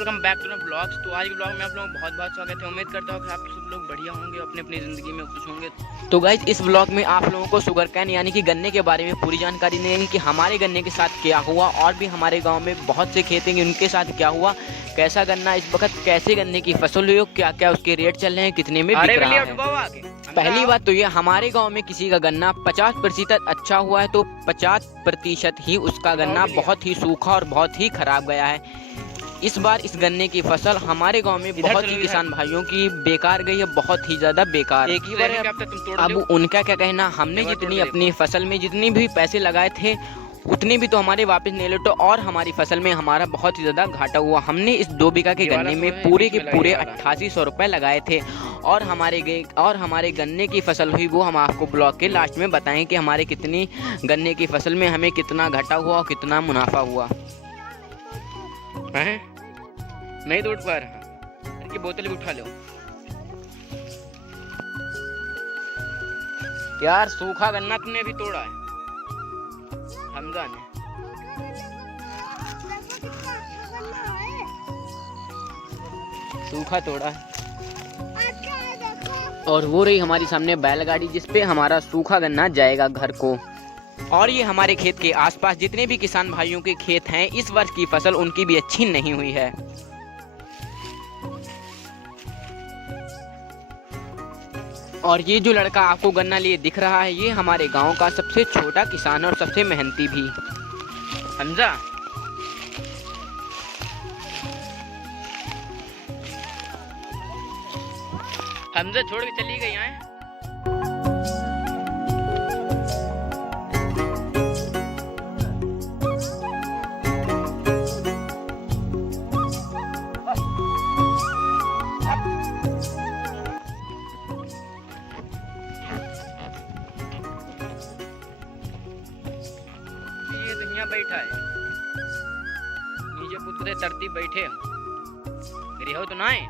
Welcome back to the blogs. तो आज के ब्लॉग में आप लोगों का बहुत बहुत स्वागत है। उम्मीद करता हूँ कि आप सब लोग बढ़िया होंगे, अपनी अपनी ज़िंदगी में खुश होंगे। तो गाइज इस ब्लॉग में आप लोगों को शुगर कैन यानी कि गन्ने के बारे में पूरी जानकारी देंगे कि हमारे गन्ने के साथ क्या हुआ, और भी हमारे गाँव में बहुत से खेत हैं उनके साथ क्या हुआ, कैसा गन्ना इस वक्त, कैसे गन्ने की फसल हुई, क्या क्या उसके रेट चल रहे हैं, कितने में बिक रहा है। पहली बात तो ये, हमारे गांव में किसी का गन्ना 50% अच्छा हुआ है तो 50% ही उसका गन्ना बहुत ही सूखा और बहुत ही खराब गया है। इस बार इस गन्ने की फसल हमारे गांव में बहुत ही किसान भाइयों की बेकार गई है, बहुत ही ज्यादा बेकार। एक ही बार अब उनका क्या कहना, हमने जितनी अपनी फसल में जितनी भी पैसे लगाए थे उतनी भी तो हमारे वापस नहीं लौटे, और हमारी फसल में हमारा बहुत ही ज़्यादा घाटा हुआ। हमने इस 2 बीघा के गन्ने में पूरे के पूरे 8800 रुपये लगाए थे, और हमारे गन्ने की फसल हुई वो हम आपको ब्लॉग के लास्ट में बताएं कि हमारे कितनी गन्ने की फसल में हमें कितना घाटा हुआ और कितना मुनाफा हुआ है। नहीं तो उठ पा रहा की बोतल भी उठा लो यार। सूखा गन्ना तुमने भी तोड़ा है हमजा ने। सूखा तोड़ा है। और वो रही हमारी सामने बैलगाड़ी जिसपे हमारा सूखा गन्ना जाएगा घर को। और ये हमारे खेत के आसपास जितने भी किसान भाइयों के खेत हैं, इस वर्ष की फसल उनकी भी अच्छी नहीं हुई है। और ये जो लड़का आपको गन्ना लिए दिख रहा है, ये हमारे गांव का सबसे छोटा किसान और सबसे मेहनती भी। हमजा हमजा छोड़ के चली गई है। बैठा है नीचे पुतरे तरतीब बैठे हो तो ना है।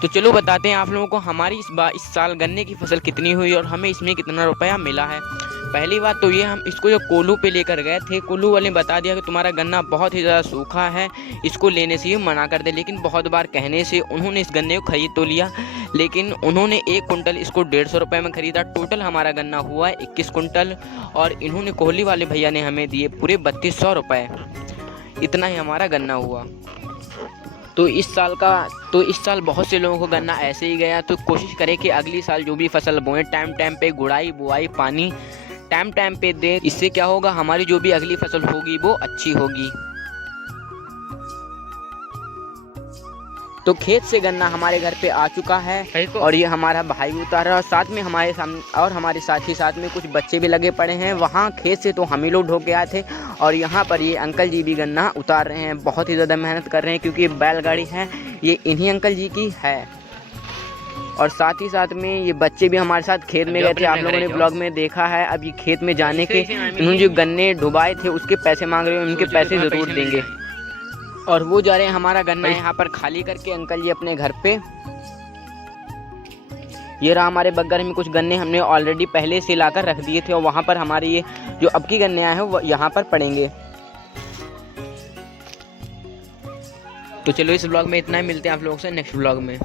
तो चलो बताते हैं आप लोगों को हमारी इस साल गन्ने की फसल कितनी हुई और हमें इसमें कितना रुपया मिला है। पहली बात तो ये, हम इसको जो कोल्हू पे लेकर गए थे, कोल्हू वाले ने बता दिया कि तुम्हारा गन्ना बहुत ही ज़्यादा सूखा है, इसको लेने से ही मना कर दे। लेकिन बहुत बार कहने से उन्होंने इस गन्ने को खरीद तो लिया, लेकिन उन्होंने 1 कुंटल इसको 150 रुपये में ख़रीदा। टोटल हमारा गन्ना हुआ 21 कुंटल, और इन्होंने कोहली वाले भैया ने हमें दिए पूरे 3200 रुपये। इतना ही हमारा गन्ना हुआ। तो इस साल बहुत से लोगों को गन्ना ऐसे ही गया। तो कोशिश करें कि अगली साल जो भी फसल बोएं, टाइम टाइम पे गुड़ाई बुआई पानी टाइम टाइम पे दे। इससे क्या होगा, हमारी जो भी अगली फसल होगी वो अच्छी होगी। तो खेत से गन्ना हमारे घर पे आ चुका है, और ये हमारा भाई उतार रहा है, और साथ में हमारे सामने और हमारे साथ में कुछ बच्चे भी लगे पड़े हैं। वहाँ खेत से तो हम ही लोग ढो के आए थे, और यहाँ पर ये अंकल जी भी गन्ना उतार रहे हैं। बहुत ही ज़्यादा मेहनत कर रहे हैं क्योंकि बैलगाड़ी है ये इन्हीं अंकल जी की है। और साथ ही साथ में ये बच्चे भी हमारे साथ खेत में गए थे, आप लोगों ने ब्लॉग में देखा है। अब ये खेत में जाने के इन्होंने जो गन्ने डुबाए थे उसके पैसे मांग रहे हैं, उनके पैसे ज़रूर देंगे। और वो जा रहे हैं हमारा गन्ना यहाँ पर खाली करके अंकल जी अपने घर पे। ये रहा हमारे बगल में कुछ गन्ने हमने ऑलरेडी पहले से लाकर रख दिए थे, और वहाँ पर हमारे ये जो अब की गन्ने आए हैं वो यहाँ पर पड़ेंगे। तो चलो इस ब्लॉग में इतना ही, मिलते हैं आप लोगों से नेक्स्ट ब्लॉग में।